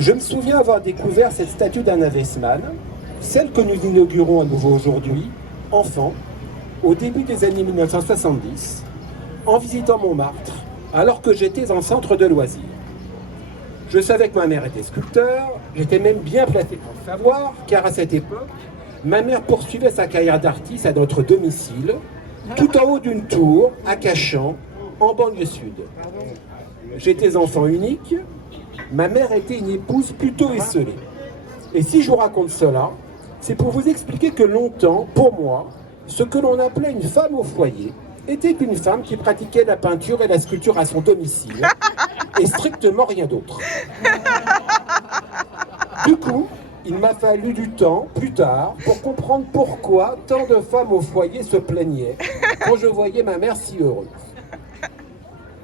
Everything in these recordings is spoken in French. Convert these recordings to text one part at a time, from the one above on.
Je me souviens avoir découvert cette statue d'Anna Weissmann, celle que nous inaugurons à nouveau aujourd'hui, enfant, au début des années 1970, en visitant Montmartre, alors que j'étais en centre de loisirs. Je savais que ma mère était sculpteur, j'étais même bien placé pour le savoir, car à cette époque, ma mère poursuivait sa carrière d'artiste à notre domicile, tout en haut d'une tour, à Cachan, en banlieue sud. J'étais enfant unique, ma mère était une épouse plutôt esseulée. Et si je vous raconte cela, c'est pour vous expliquer que longtemps, pour moi, ce que l'on appelait une femme au foyer était une femme qui pratiquait la peinture et la sculpture à son domicile, et strictement rien d'autre. Du coup, il m'a fallu du temps, plus tard, pour comprendre pourquoi tant de femmes au foyer se plaignaient quand je voyais ma mère si heureuse.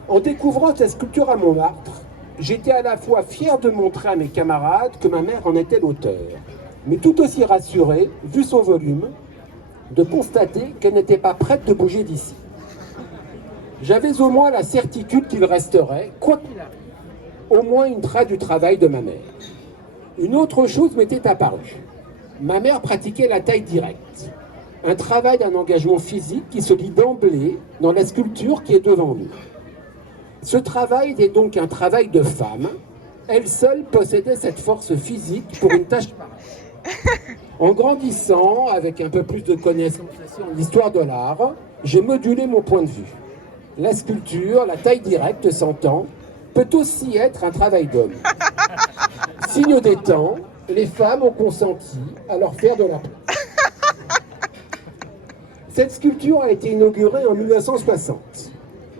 En découvrant cette sculpture à Montmartre, j'étais à la fois fier de montrer à mes camarades que ma mère en était l'auteur, mais tout aussi rassuré, vu son volume, de constater qu'elle n'était pas prête de bouger d'ici. J'avais au moins la certitude qu'il resterait, quoi qu'il arrive, au moins une trace du travail de ma mère. Une autre chose m'était apparue. Ma mère pratiquait la taille directe, un travail d'un engagement physique qui se lit d'emblée dans la sculpture qui est devant nous. Ce travail est donc un travail de femme. Elle seule possédait cette force physique pour une tâche pareille. En grandissant, avec un peu plus de connaissances en histoire de l'art, j'ai modulé mon point de vue. La sculpture, la taille directe s'entend, peut aussi être un travail d'homme. Signe des temps, les femmes ont consenti à leur faire de la place. Cette sculpture a été inaugurée en 1960.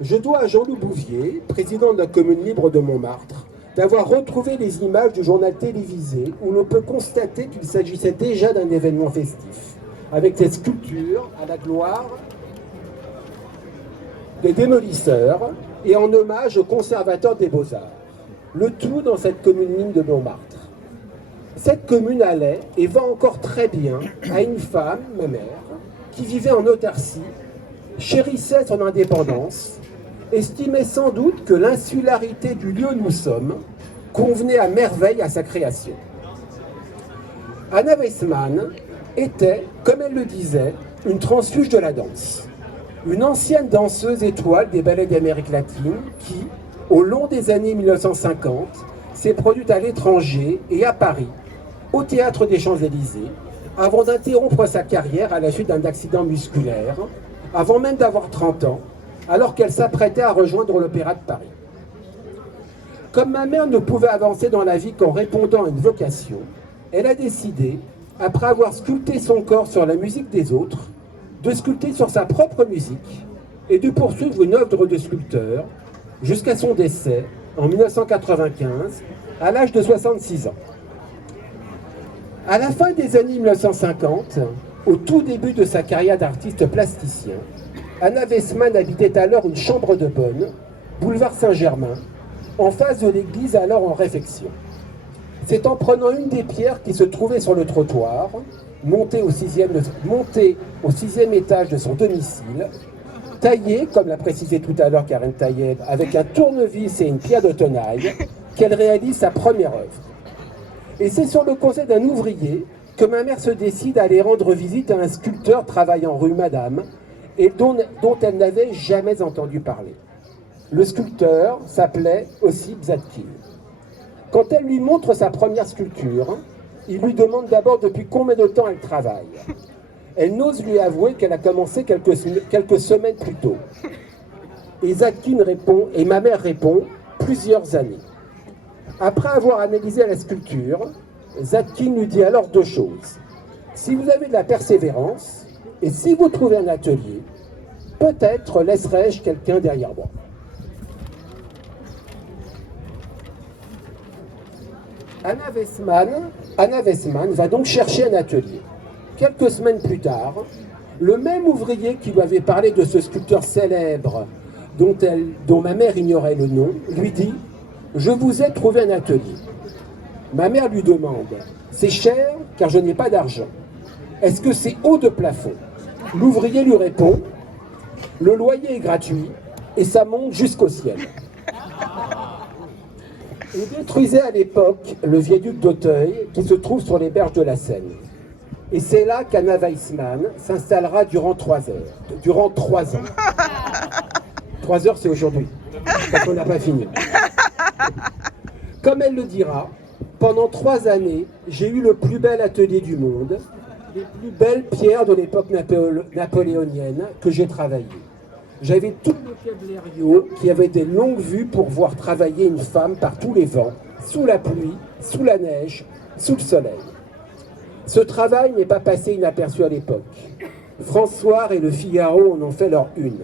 Je dois à Jean-Loup Bouvier, président de la commune libre de Montmartre, d'avoir retrouvé les images du journal télévisé où l'on peut constater qu'il s'agissait déjà d'un événement festif, avec cette sculpture à la gloire des démolisseurs et en hommage aux conservateurs des beaux-arts. Le tout dans cette commune libre de Montmartre. Cette commune allait et va encore très bien à une femme, ma mère, qui vivait en autarcie, chérissait son indépendance, estimait sans doute que l'insularité du lieu où nous sommes convenait à merveille à sa création. Anna Weissmann était, comme elle le disait, une transfuge de la danse. Une ancienne danseuse étoile des ballets d'Amérique latine qui, au long des années 1950, s'est produite à l'étranger et à Paris, au Théâtre des Champs-Élysées, avant d'interrompre sa carrière à la suite d'un accident musculaire, avant même d'avoir 30 ans, alors qu'elle s'apprêtait à rejoindre l'Opéra de Paris. Comme ma mère ne pouvait avancer dans la vie qu'en répondant à une vocation, elle a décidé, après avoir sculpté son corps sur la musique des autres, de sculpter sur sa propre musique et de poursuivre une œuvre de sculpteur jusqu'à son décès en 1995, à l'âge de 66 ans. À la fin des années 1950, au tout début de sa carrière d'artiste plasticien, Anna Weissmann habitait alors une chambre de bonne, boulevard Saint-Germain, en face de l'église alors en réfection. C'est en prenant une des pierres qui se trouvait sur le trottoir, montée au sixième étage de son domicile, taillée, comme l'a précisé tout à l'heure Karen Taïeb, avec un tournevis et une pierre de tenaille, qu'elle réalise sa première œuvre. Et c'est sur le conseil d'un ouvrier que ma mère se décide à aller rendre visite à un sculpteur travaillant rue Madame et dont elle n'avait jamais entendu parler. Le sculpteur s'appelait Ossip Zadkine. Quand elle lui montre sa première sculpture, il lui demande d'abord depuis combien de temps elle travaille. Elle n'ose lui avouer qu'elle a commencé quelques semaines plus tôt. Et Zadkine répond, et ma mère répond, plusieurs années. Après avoir analysé la sculpture, Zadkine lui dit alors deux choses. Si vous avez de la persévérance, et si vous trouvez un atelier, peut-être laisserai-je quelqu'un derrière moi. Anna Weissmann va donc chercher un atelier. Quelques semaines plus tard, le même ouvrier qui lui avait parlé de ce sculpteur célèbre dont ma mère ignorait le nom, lui dit « Je vous ai trouvé un atelier ». Ma mère lui demande « C'est cher car je n'ai pas d'argent. Est-ce que c'est haut de plafond ?» L'ouvrier lui répond « Le loyer est gratuit et ça monte jusqu'au ciel. » Il détruisait à l'époque le viaduc d'Auteuil qui se trouve sur les berges de la Seine. Et c'est là qu'Anna Weissmann s'installera durant 3 heures. Durant 3 ans. 3 heures, c'est aujourd'hui, parce qu'on n'a pas fini. Comme elle le dira, pendant 3 années, j'ai eu le plus bel atelier du monde, les plus belles pierres de l'époque napoléonienne que j'ai travaillées. J'avais tout le vocabulaire qui avait des longues vues pour voir travailler une femme par tous les vents, sous la pluie, sous la neige, sous le soleil. Ce travail n'est pas passé inaperçu à l'époque. François et le Figaro en ont fait leur une.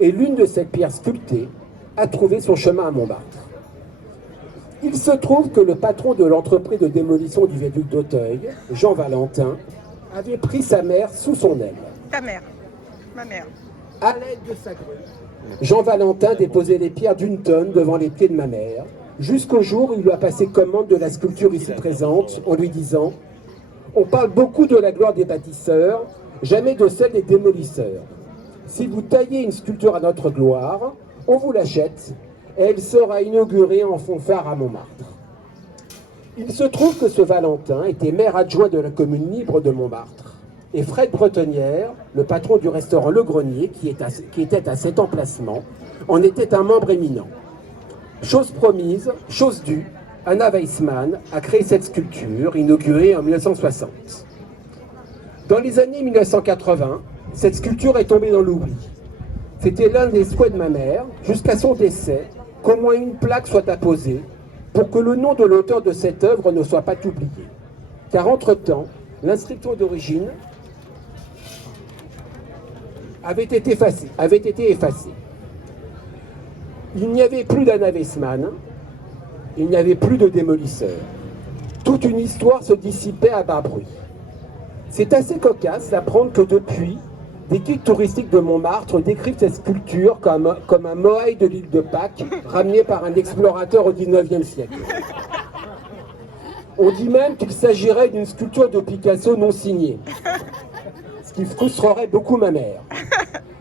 Et l'une de ces pierres sculptées a trouvé son chemin à Montmartre. Il se trouve que le patron de l'entreprise de démolition du viaduc d'Auteuil, Jean Valentin, avait pris sa mère sous son aile. Ta mère, ma mère. À l'aide de sa grue, Jean Valentin déposait les pierres d'1 tonne devant les pieds de ma mère, jusqu'au jour où il lui a passé commande de la sculpture ici présente, en lui disant « On parle beaucoup de la gloire des bâtisseurs, jamais de celle des démolisseurs. Si vous taillez une sculpture à notre gloire, on vous l'achète, et elle sera inaugurée en fanfare à Montmartre. » Il se trouve que ce Valentin était maire adjoint de la commune libre de Montmartre. Et Fred Bretonnière, le patron du restaurant Le Grenier, qui était à cet emplacement, en était un membre éminent. Chose promise, chose due, Anna Weissmann a créé cette sculpture, inaugurée en 1960. Dans les années 1980, cette sculpture est tombée dans l'oubli. C'était l'un des souhaits de ma mère, jusqu'à son décès, qu'au moins une plaque soit apposée pour que le nom de l'auteur de cette œuvre ne soit pas oublié. Car entre-temps, l'inscription d'origine avait été effacée. Il n'y avait plus d'Anna Weissmann, il n'y avait plus de démolisseurs. Toute une histoire se dissipait à bas bruit. C'est assez cocasse d'apprendre que depuis, des guides touristiques de Montmartre décrivent cette sculpture comme un Moai de l'île de Pâques, ramené par un explorateur au XIXe siècle. On dit même qu'il s'agirait d'une sculpture de Picasso non signée, ce qui frustrerait beaucoup ma mère.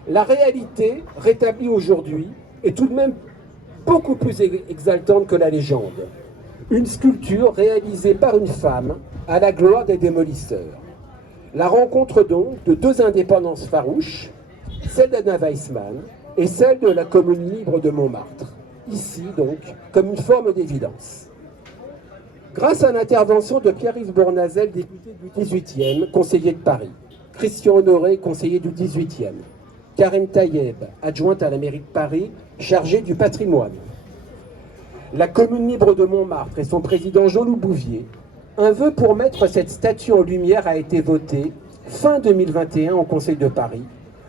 La réalité, rétablie aujourd'hui, est tout de même beaucoup plus exaltante que la légende. Une sculpture réalisée par une femme à la gloire des démolisseurs. La rencontre donc de 2 indépendances farouches, celle d'Anna Weissmann et celle de la commune libre de Montmartre. Ici donc, comme une forme d'évidence. Grâce à l'intervention de Pierre-Yves Bournazel, député du 18e, conseiller de Paris, Christian Honoré, conseiller du 18e, Karen Tayeb, adjointe à la mairie de Paris, chargée du patrimoine, la commune libre de Montmartre et son président Jean-Loup Bouvier, un vœu pour mettre cette statue en lumière a été voté fin 2021 au Conseil de Paris,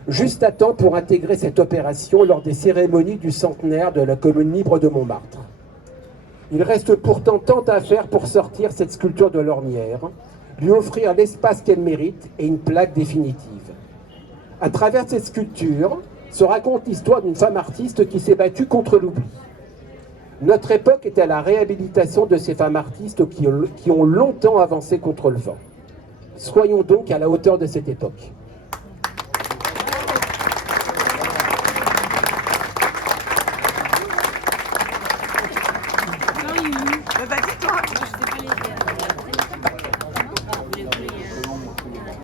juste à temps pour intégrer cette opération lors des cérémonies du centenaire de la commune libre de Montmartre. Il reste pourtant tant à faire pour sortir cette sculpture de l'ornière, lui offrir l'espace qu'elle mérite et une plaque définitive. À travers cette sculpture se raconte l'histoire d'une femme artiste qui s'est battue contre l'oubli. Notre époque est à la réhabilitation de ces femmes artistes qui ont longtemps avancé contre le vent. Soyons donc à la hauteur de cette époque.